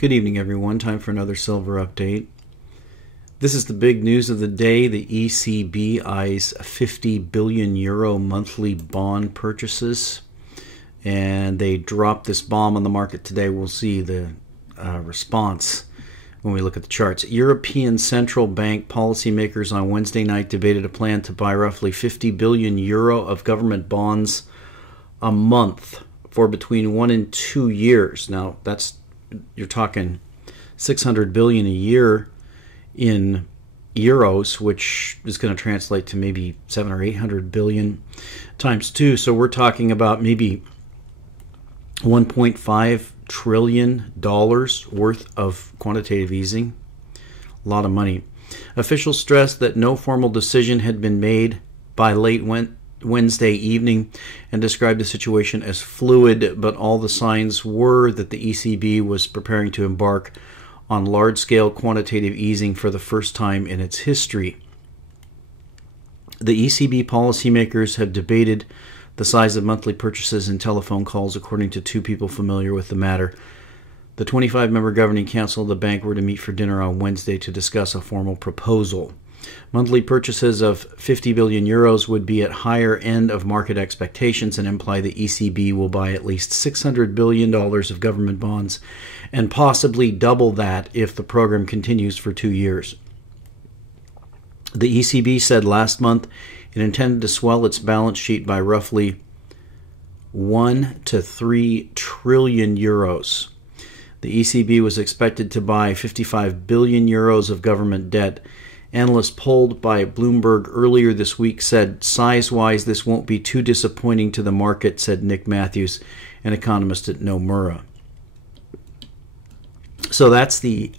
Good evening, everyone. Time for another silver update. This is the big news of the day. The ECB eyes 50 billion euro monthly bond purchases, and they dropped this bomb on the market today. We'll see the response when we look at the charts. European Central Bank policymakers on Wednesday night debated a plan to buy roughly 50 billion euro of government bonds a month for between 1 and 2 years. Now, you're talking 600 billion a year in euros, which is going to translate to maybe 700 or 800 billion times 2. So we're talking about maybe $1.5 trillion worth of quantitative easing. A lot of money. Officials stressed that no formal decision had been made by late Wednesday evening and described the situation as fluid, but all the signs were that the ECB was preparing to embark on large-scale quantitative easing for the first time in its history. The ECB policymakers have debated the size of monthly purchases and telephone calls, according to two people familiar with the matter. The 25-member governing council of the bank were to meet for dinner on Wednesday to discuss a formal proposal. Monthly purchases of 50 billion euros would be at higher end of market expectations and imply the ECB will buy at least $600 billion of government bonds and possibly double that if the program continues for 2 years. The ECB said last month it intended to swell its balance sheet by roughly 1 to 3 trillion euros. The ECB was expected to buy 55 billion euros of government debt. Analysts polled by Bloomberg earlier this week said, size-wise, this won't be too disappointing to the market, said Nick Matthews, an economist at Nomura. So that's the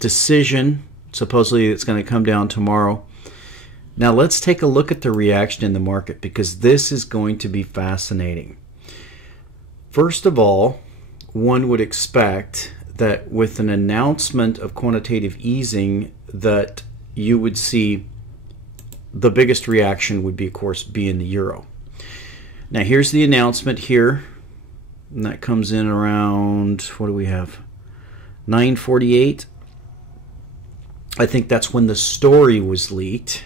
decision, supposedly it's going to come down tomorrow. Now let's take a look at the reaction in the market, because this is going to be fascinating. First of all, one would expect that with an announcement of quantitative easing that you would see the biggest reaction would be, of course, be in the euro. Now here's the announcement here, and that comes in around, what do we have, 9:48. I think that's when the story was leaked.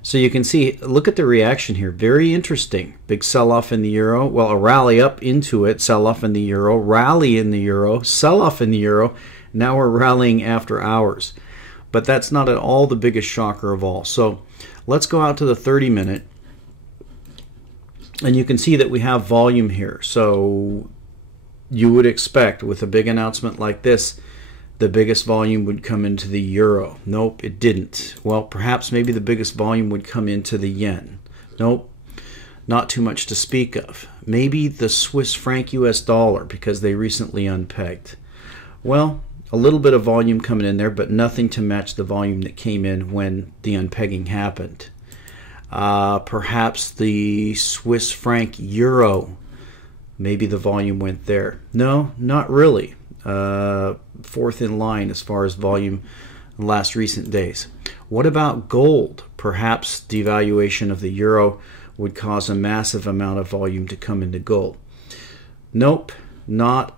So you can see, look at the reaction here. Very interesting. Big sell-off in the euro. Well, a rally up into it, sell-off in the euro, rally in the euro, sell-off in the euro. Now we're rallying after hours. But that's not at all the biggest shocker of all. So let's go out to the 30-minute. And you can see that we have volume here. So you would expect with a big announcement like this, the biggest volume would come into the euro. Nope, it didn't. Well, perhaps maybe the biggest volume would come into the yen. Nope, not too much to speak of. Maybe the Swiss franc US dollar, because they recently unpegged. Well, a little bit of volume coming in there, but nothing to match the volume that came in when the unpegging happened. Perhaps the Swiss franc euro, maybe the volume went there. No, not really. Fourth in line as far as volume in the last recent days. What about gold? Perhaps devaluation of the euro would cause a massive amount of volume to come into gold. Nope, not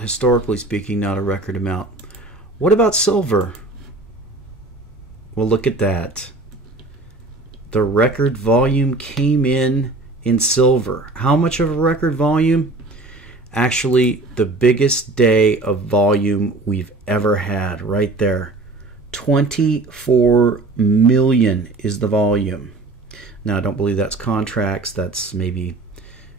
historically speaking, not a record amount. What about silver? Well, look at that. The record volume came in silver. How much of a record volume? Actually, the biggest day of volume we've ever had, right there. 24 million is the volume. Now, I don't believe that's contracts. That's maybe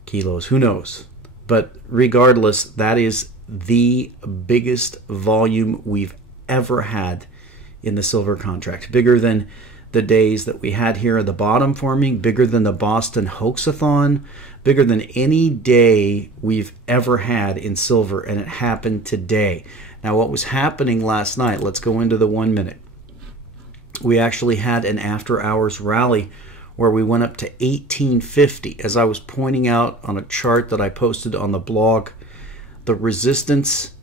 kilos. Who knows? But regardless, that is the biggest volume we've ever had in the silver contract. Bigger than the days that we had here at the bottom forming, bigger than the Boston Hoaxathon, bigger than any day we've ever had in silver, and it happened today. Now, what was happening last night, let's go into the 1 minute. We actually had an after-hours rally where we went up to 1850. As I was pointing out on a chart that I posted on the blog, the resistance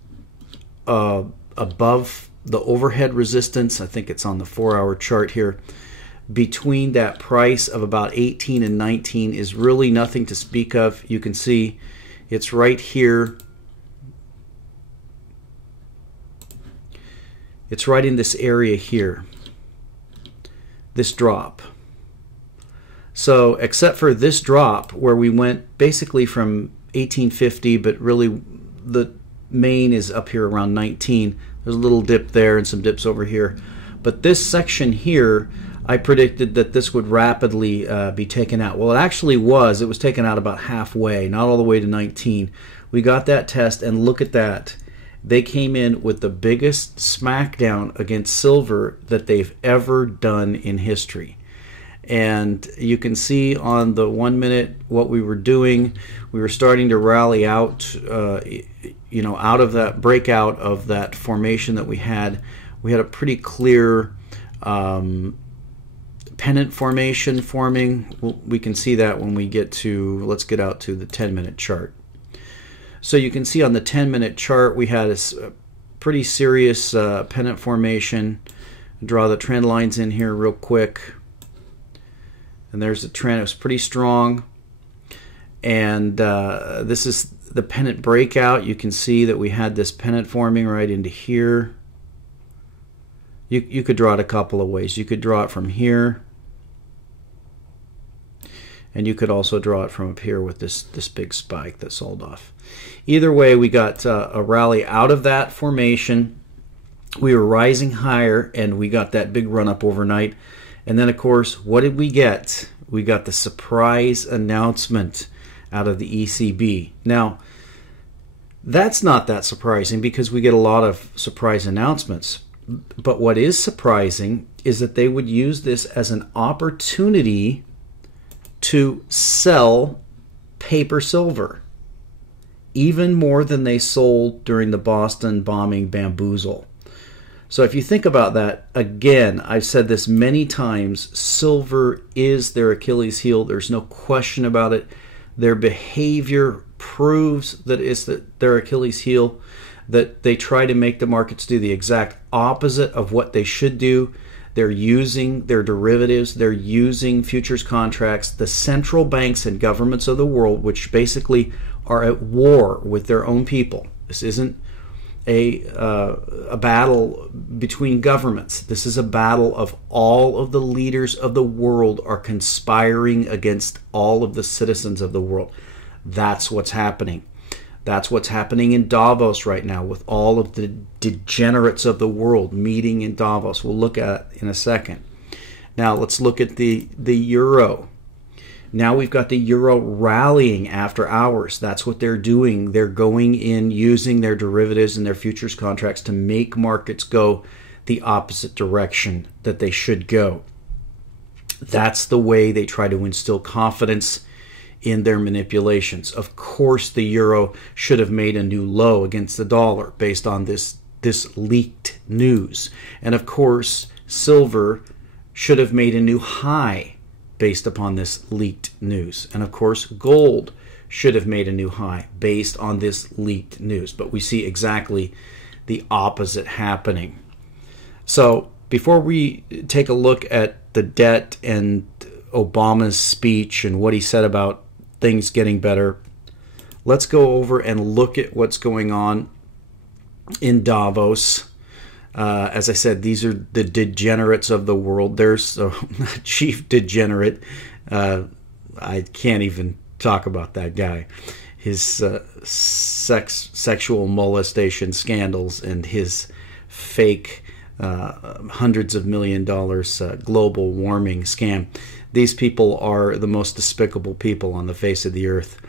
above the overhead resistance, I think it's on the 4-hour chart here, between that price of about 18 and 19 is really nothing to speak of. You can see it's right here It's right in this area here, this drop. So except for this drop where we went basically from 1850, but really the main is up here around 19. There's a little dip there and some dips over here. But this section here, I predicted that this would rapidly be taken out. Well, it actually was. It was taken out about halfway, not all the way to 19. We got that test, and look at that. They came in with the biggest smackdown against silver that they've ever done in history. And you can see on the 1 minute what we were doing. We were starting to rally out, out of that breakout of that formation that we had. We had a pretty clear pennant formation forming. We can see that when we get to, let's get out to the 10-minute chart. So you can see on the 10-minute chart we had a pretty serious pennant formation. Draw the trend lines in here real quick. And there's the trend. It was pretty strong. And this is the pennant breakout. You can see that we had this pennant forming right into here. You could draw it a couple of ways. You could draw it from here. And you could also draw it from up here with this big spike that sold off. Either way, we got a rally out of that formation. We were rising higher, and we got that big run up overnight. And then, of course, what did we get? We got the surprise announcement out of the ECB. Now, that's not that surprising because we get a lot of surprise announcements. But what is surprising is that they would use this as an opportunity to sell paper silver, even more than they sold during the Boston bombing bamboozle. So if you think about that, again, I've said this many times, silver is their Achilles heel. There's no question about it. Their behavior proves that it's their Achilles heel, that they try to make the markets do the exact opposite of what they should do. They're using their derivatives. They're using futures contracts. The central banks and governments of the world, which basically are at war with their own people. This isn't a battle between governments. This is a battle of all of the leaders of the world are conspiring against all of the citizens of the world. That's what's happening. That's what's happening in Davos right now with all of the degenerates of the world meeting in Davos. We'll look at it in a second. Now let's look at the euro. Now we've got the euro rallying after hours. That's what they're doing. They're going in using their derivatives and their futures contracts to make markets go the opposite direction that they should go. That's the way they try to instill confidence in their manipulations. Of course, the euro should have made a new low against the dollar based on this leaked news. And of course, silver should have made a new high based upon this leaked news. And of course, gold should have made a new high based on this leaked news. But we see exactly the opposite happening. So before we take a look at the debt and Obama's speech and what he said about things getting better, let's go over and look at what's going on in Davos. As I said, these are the degenerates of the world. There's a chief degenerate. I can't even talk about that guy. His sexual molestation scandals and his fake hundreds of $1 million global warming scam. These people are the most despicable people on the face of the earth.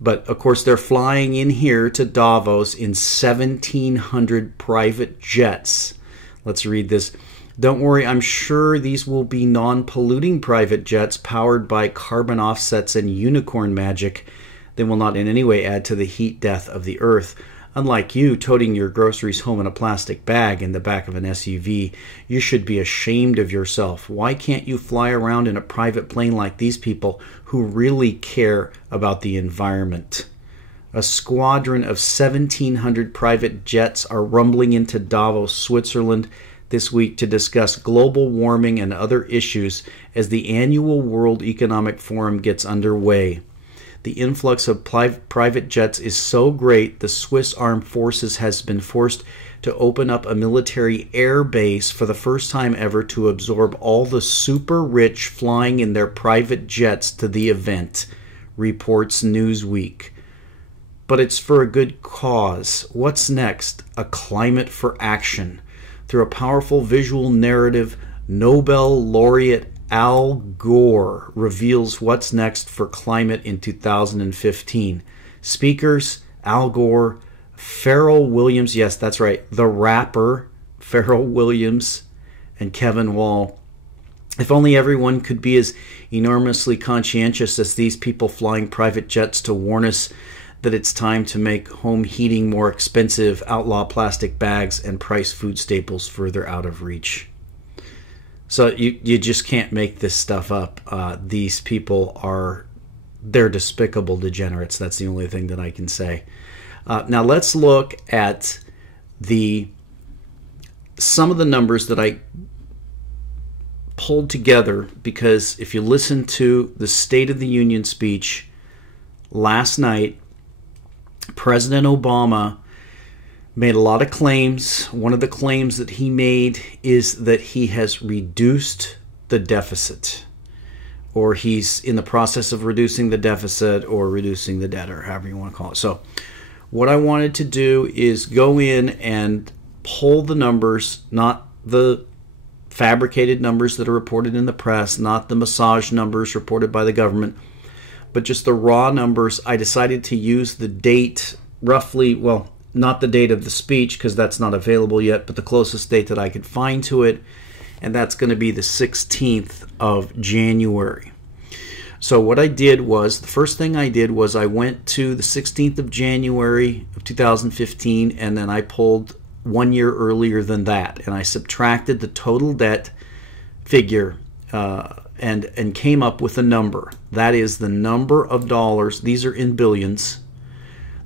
But, of course, they're flying in here to Davos in 1,700 private jets. Let's read this. Don't worry, I'm sure these will be non-polluting private jets powered by carbon offsets and unicorn magic. They will not in any way add to the heat death of the earth. Unlike you, toting your groceries home in a plastic bag in the back of an SUV, you should be ashamed of yourself. Why can't you fly around in a private plane like these people who really care about the environment? A squadron of 1,700 private jets are rumbling into Davos, Switzerland this week to discuss global warming and other issues as the annual World Economic Forum gets underway. The influx of private jets is so great, the Swiss Armed Forces has been forced to open up a military air base for the first time ever to absorb all the super rich flying in their private jets to the event, reports Newsweek. But it's for a good cause. What's next? A climate for action. Through a powerful visual narrative, Nobel laureate Al Gore reveals what's next for climate in 2015. Speakers, Al Gore, Pharrell Williams, yes, that's right, the rapper Pharrell Williams, and Kevin Wall. If only everyone could be as enormously conscientious as these people flying private jets to warn us that it's time to make home heating more expensive, outlaw plastic bags, and price food staples further out of reach. So you just can't make this stuff up. These people they're despicable degenerates. That's the only thing that I can say. Now let's look at some of the numbers that I pulled together, because if you listen to the State of the Union speech last night, President Obama made a lot of claims. One of the claims that he made is that he has reduced the deficit, or he's in the process of reducing the deficit, or reducing the debt, or however you want to call it. So what I wanted to do is go in and pull the numbers, not the fabricated numbers that are reported in the press, not the massage numbers reported by the government, but just the raw numbers. I decided to use the date roughly, well, not the date of the speech because that's not available yet, but the closest date that I could find to it, and that's going to be the 16th of January. So what I did was, the first thing I did was I went to the 16th of January of 2015, and then I pulled 1 year earlier than that, and I subtracted the total debt figure and came up with a number. That is the number of dollars, these are in billions,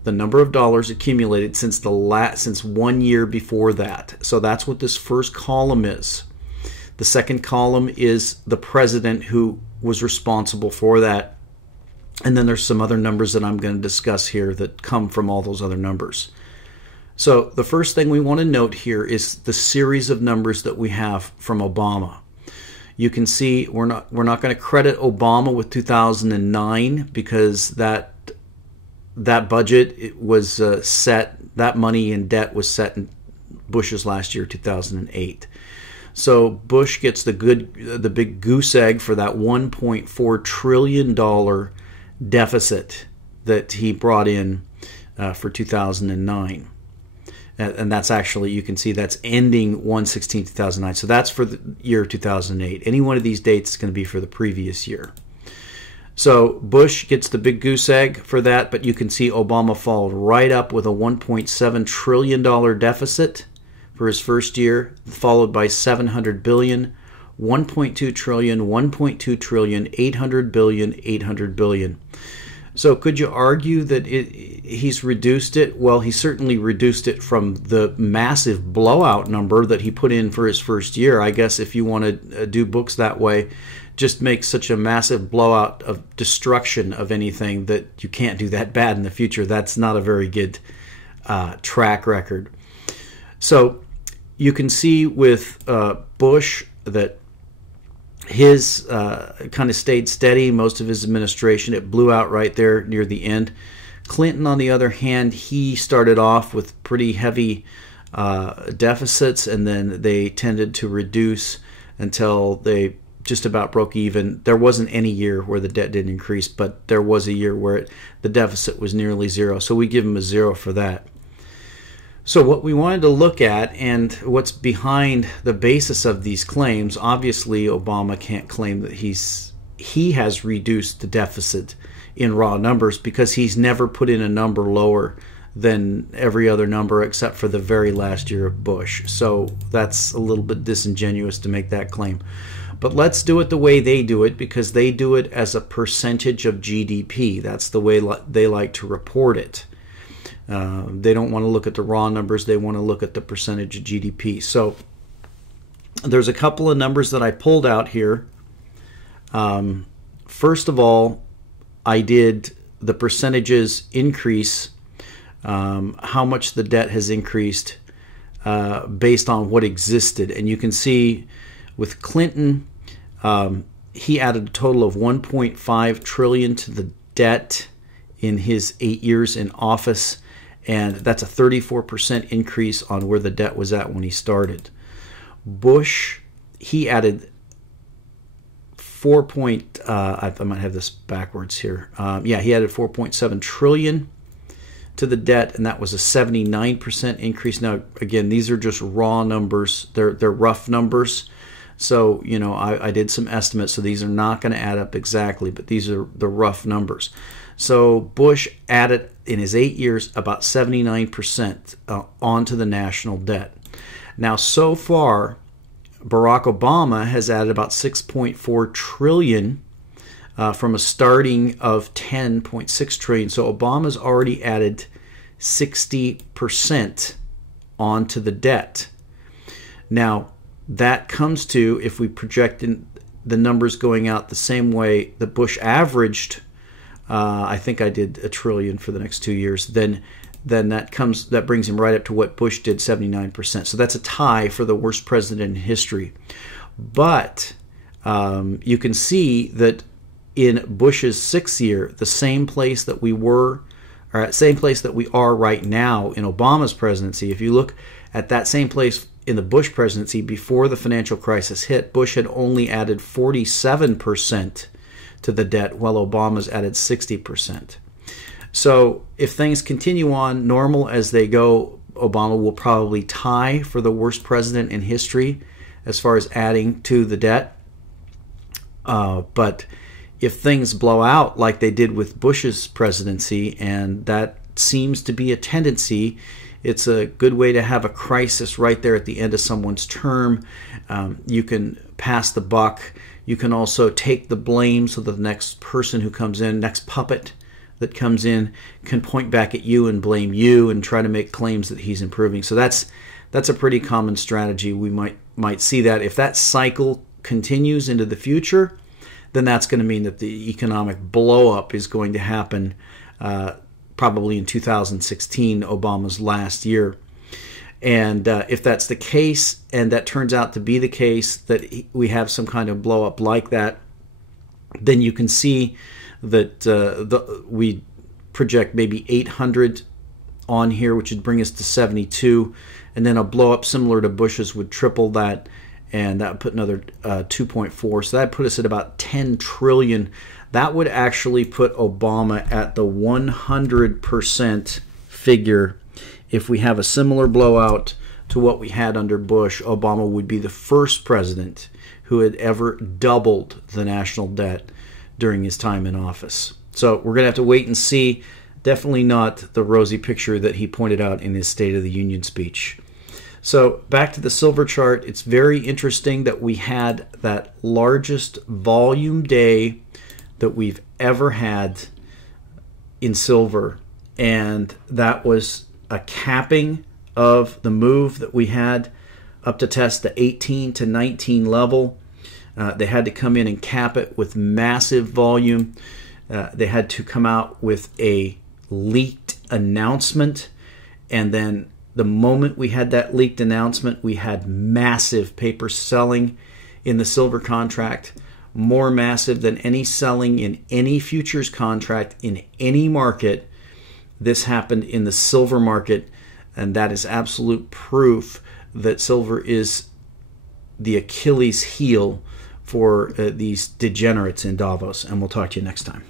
the number of dollars accumulated since 1 year before that. So that's what this first column is. The second column is the president who was responsible for that. And then there's some other numbers that I'm going to discuss here that come from all those other numbers. So the first thing we want to note here is the series of numbers that we have from Obama. You can see we're not going to credit Obama with 2009 because that budget was set, that money in debt was set in Bush's last year, 2008. So Bush gets the big goose egg for that $1.4 trillion deficit that he brought in for 2009. And that's actually, you can see that's ending 1/16/2009. So that's for the year 2008. Any one of these dates is going to be for the previous year. So Bush gets the big goose egg for that, but you can see Obama followed right up with a $1.7 trillion deficit for his first year, followed by $700 billion, $1.2 trillion, $1.2 trillion, $800 billion, $800 billion. So could you argue that he's reduced it? Well, he certainly reduced it from the massive blowout number that he put in for his first year. I guess if you want to do books that way, just make such a massive blowout of destruction of anything that you can't do that bad in the future. That's not a very good track record. So you can see with Bush that his kind of stayed steady most of his administration. It blew out right there near the end. Clinton, on the other hand, he started off with pretty heavy deficits, and then they tended to reduce until they just about broke even. There wasn't any year where the debt didn't increase, but there was a year where the deficit was nearly zero. So we give him a 0 for that. So what we wanted to look at, and what's behind the basis of these claims, obviously Obama can't claim that he has reduced the deficit in raw numbers because he's never put in a number lower than every other number except for the very last year of Bush. So that's a little bit disingenuous to make that claim. But let's do it the way they do it, because they do it as a percentage of GDP. That's the way they like to report it. They don't want to look at the raw numbers. They want to look at the percentage of GDP. So there's a couple of numbers that I pulled out here. First of all, I did the percentages increase, how much the debt has increased based on what existed. And you can see with Clinton, he added a total of $1.5 trillion to the debt in his 8 years in office, and that's a 34% increase on where the debt was at when he started. Bush, he added I might have this backwards here. He added $4.7 trillion to the debt, and that was a 79% increase. Now, again, these are just raw numbers. They're rough numbers. So, I did some estimates, so these are not going to add up exactly, but these are the rough numbers. So Bush added, in his 8 years, about 79% onto the national debt. Now, so far, Barack Obama has added about $6.4 trillion from a starting of $10.6 trillion. So Obama's already added 60% onto the debt. Now, that comes to, if we project in the numbers going out the same way that Bush averaged, I think I did $1 trillion for the next 2 years, then that brings him right up to what Bush did, 79%. So that's a tie for the worst president in history. But you can see that in Bush's 6th year, the same place that we were, or same place that we are right now in Obama's presidency, if you look at that same place in the Bush presidency before the financial crisis hit, Bush had only added 47% to the debt, while Obama's added 60%. So if things continue on normal as they go, Obama will probably tie for the worst president in history as far as adding to the debt. But if things blow out like they did with Bush's presidency, and that seems to be a tendency, it's a good way to have a crisis right there at the end of someone's term. You can pass the buck. You can also take the blame so that the next person who comes in, next puppet that comes in, can point back at you and blame you and try to make claims that he's improving. So that's a pretty common strategy. We might see that. If that cycle continues into the future, then that's going to mean that the economic blow-up is going to happen probably in 2016, Obama's last year. And if that's the case, and that turns out to be the case, that we have some kind of blow-up like that, then you can see that we project maybe 800 on here, which would bring us to 72, and then a blow-up similar to Bush's would triple that, and that would put another 2.4. So that would put us at about 10 trillion. That would actually put Obama at the 100% figure. If we have a similar blowout to what we had under Bush, Obama would be the first president who had ever doubled the national debt during his time in office. So we're going to have to wait and see. Definitely not the rosy picture that he pointed out in his State of the Union speech. So back to the silver chart, it's very interesting that we had that largest volume day that we've ever had in silver, and that was a capping of the move that we had up to test the 18 to 19 level. They had to come in and cap it with massive volume. They had to come out with a leaked announcement, and then the moment we had that leaked announcement, we had massive paper selling in the silver contract, more massive than any selling in any futures contract in any market. This happened in the silver market, and that is absolute proof that silver is the Achilles heel for these degenerates in Davos. And we'll talk to you next time.